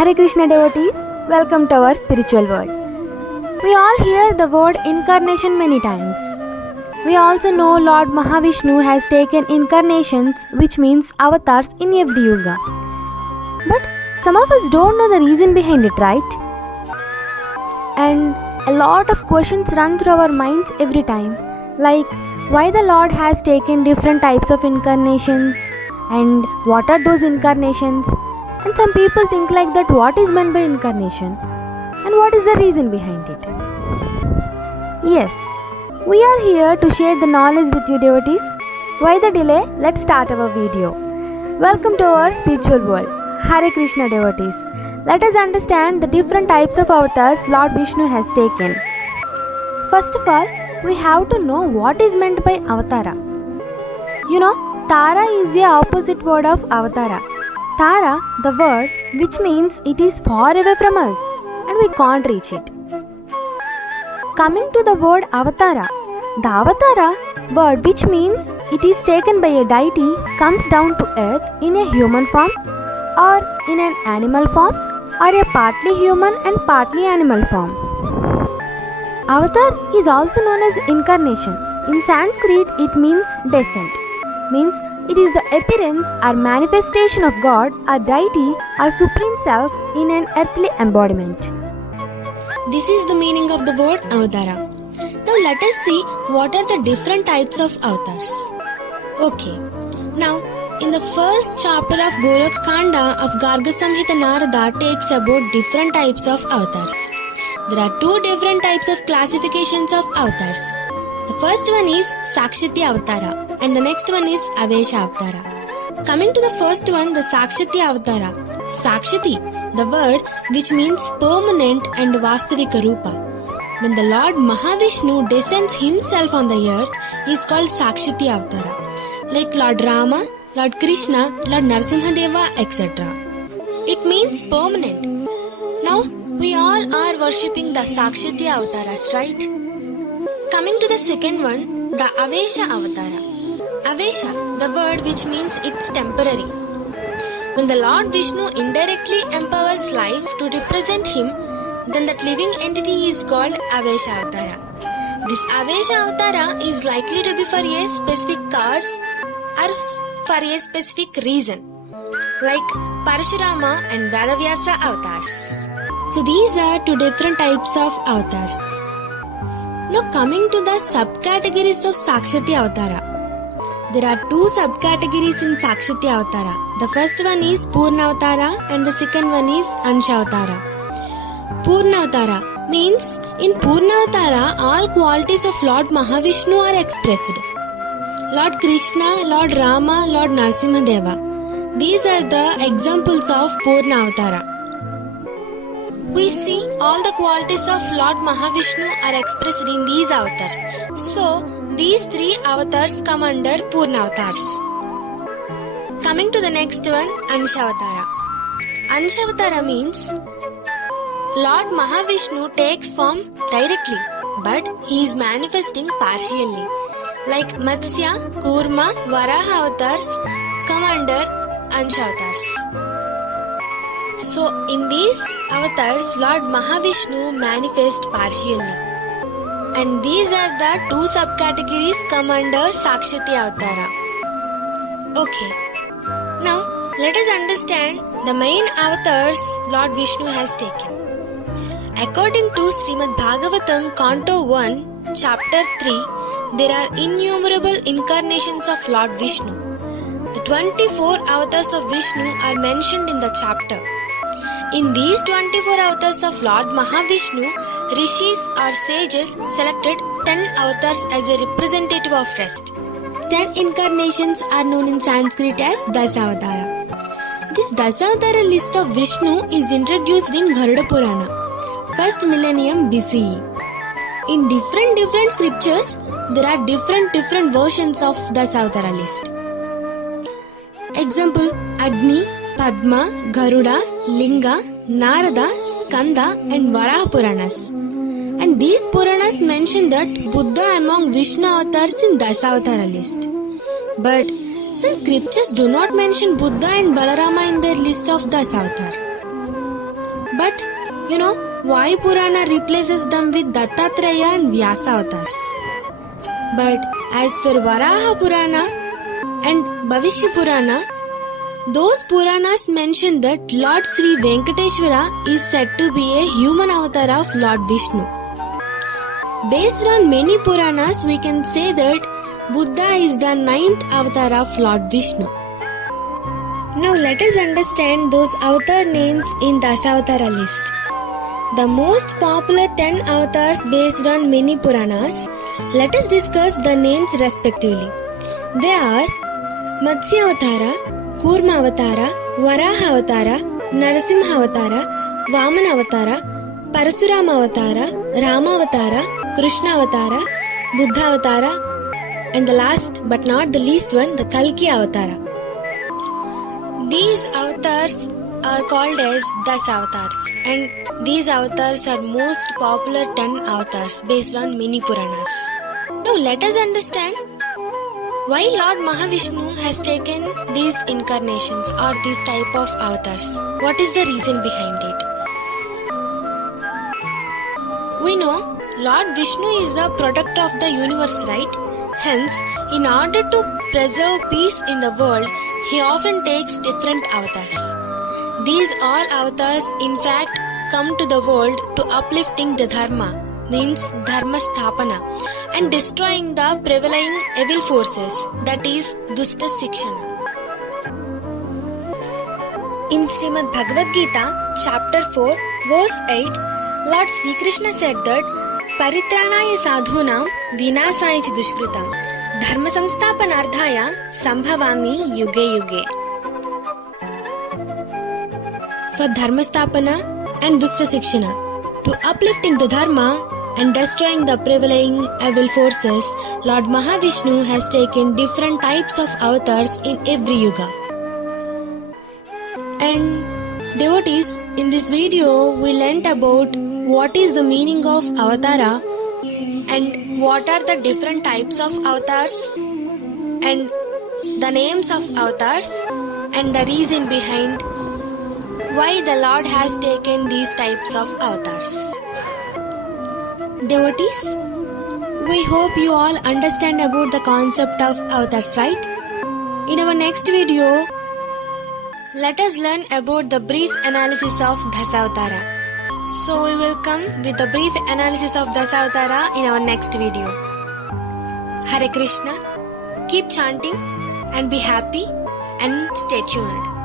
Hare Krishna devotees, welcome to our spiritual world. We all hear the word incarnation many times. We also know Lord Mahavishnu has taken incarnations, which means avatars, in every yuga. But some of us don't know the reason behind it, right? And a lot of questions run through our minds every time, like why the Lord has taken different types of incarnations and what are those incarnations. And some people think like that, what is meant by incarnation and what is the reason behind it. Yes, we are here to share the knowledge with you devotees. Why the delay? Let's start our video. Welcome to our spiritual world. Hare Krishna devotees. Let us understand the different types of avatars Lord Vishnu has taken. First of all, we have to know what is meant by avatara. Tara is the opposite word of avatara. Tara, the word, which means it is far away from us and we can't reach it. Coming to the word avatara, the avatara word, which means it is taken by a deity, comes down to earth in a human form or in an animal form or a partly human and partly animal form. Avatar is also known as incarnation. In Sanskrit, it means descent, means it is the appearance or manifestation of God or deity or supreme self in an earthly embodiment. This is the meaning of the word avatara. Now let us see what are the different types of avatars. Okay, now in the first chapter of Golok Kanda of Garga Samhita, Narada takes about different types of avatars. There are two different types of classifications of avatars. The first one is Sakshati Avatara and the next one is Avesha Avatara. Coming to the first one, the Sakshati Avatara. Sakshati, the word which means permanent and Vastavika Rupa. When the Lord Mahavishnu descends himself on the earth, he is called Sakshati Avatara. Like Lord Rama, Lord Krishna, Lord Narasimhadeva, etc. It means permanent. Now, we all are worshipping the Sakshati Avataras, right? Coming to the second one, the Avesha Avatara. Avesha, the word which means it's temporary. When the Lord Vishnu indirectly empowers life to represent him, then that living entity is called Avesha Avatara. This Avesha Avatara is likely to be for a specific cause or for a specific reason, like Parashurama and Vedavyasa avatars. So these are two different types of avatars. Now coming to the subcategories of Sakshati Avatara. There are two subcategories in Sakshati Avatara. The first one is Purna Avatara and the second one is Ansha Avatara. Purna Avatara means in Purna Avatara all qualities of Lord Mahavishnu are expressed. Lord Krishna, Lord Rama, Lord Narasimhadeva. These are the examples of Purna Avatara. We see all the qualities of Lord Mahavishnu are expressed in these avatars. So, these three avatars come under Purna avatars. Coming to the next one, Anshavatara. Anshavatara means Lord Mahavishnu takes form directly, but he is manifesting partially. Like Matsya, Kurma, Varaha avatars come under Anshavatars. So, in these avatars, Lord Mahavishnu manifests partially. And these are the two subcategories come under Sakshati Avatara. Okay. Now, let us understand the main avatars Lord Vishnu has taken. According to Srimad Bhagavatam, Canto 1, Chapter 3, there are innumerable incarnations of Lord Vishnu. The 24 avatars of Vishnu are mentioned in the chapter. In these 24 avatars of Lord Mahavishnu, rishis or sages selected 10 avatars as a representative of rest. 10 incarnations are known in Sanskrit as Dasavatara. This Dasavatara list of Vishnu is introduced in Garuda Purana, 1st millennium BCE. In different scriptures, there are different versions of Dasavatara list. Example, Agni, Padma, Garuda, Linga, Narada, Skanda and Varaha Puranas. And these Puranas mention that Buddha among Vishnu avatars in Dasavatara list. But some scriptures do not mention Buddha and Balarama in their list of Dasavatar. But you know why Purana replaces them with Dattatreya and Vyasa avatars? But as for Varaha Purana and Bhavishya Purana, those Puranas mention that Lord Sri Venkateshwara is said to be a human avatar of Lord Vishnu. Based on many Puranas, we can say that Buddha is the 9th avatar of Lord Vishnu. Now let us understand those avatar names in Dasavatara list. The most popular 10 avatars based on many Puranas. Let us discuss the names respectively. They are Matsya Avatara, Kurma Avatara, Varaha Avatara, Narasimha Avatara, Vamana Avatara, Parasurama Avatara, Rama Avatara, Krishna Avatara, Buddha Avatara, and the last but not the least one, the Kalki Avatara. These avatars are called as Dasavatars, and these avatars are most popular 10 avatars based on many Puranas. Now let us understand why Lord Mahavishnu has taken these incarnations or these type of avatars. What is the reason behind it? We know Lord Vishnu is the protector of the universe, right? Hence, in order to preserve peace in the world, he often takes different avatars. These all avatars in fact come to the world to uplifting the dharma, means dharma sthapana, and destroying the prevailing evil forces, that is dushta sikshana. In Srimad Bhagavad Gita, chapter 4, verse 8, Lord Sri Krishna said that Paritranaya sadhunam vinasaya ch dushkritam dharma samsthapanardhaya sambhavami yuge yuge. For dharma sthapana and dushta sikshana, to uplifting the dharma and destroying the prevailing evil forces, Lord Mahavishnu has taken different types of avatars in every yuga. And devotees, in this video we learnt about what is the meaning of avatara and what are the different types of avatars and the names of avatars and the reason behind why the Lord has taken these types of avatars. Devotees, we hope you all understand about the concept of avatars, right? In our next video, let us learn about the brief analysis of Dasavatara. So we will come with the brief analysis of Dasavatara in our next video. Hare Krishna, keep chanting and be happy and stay tuned.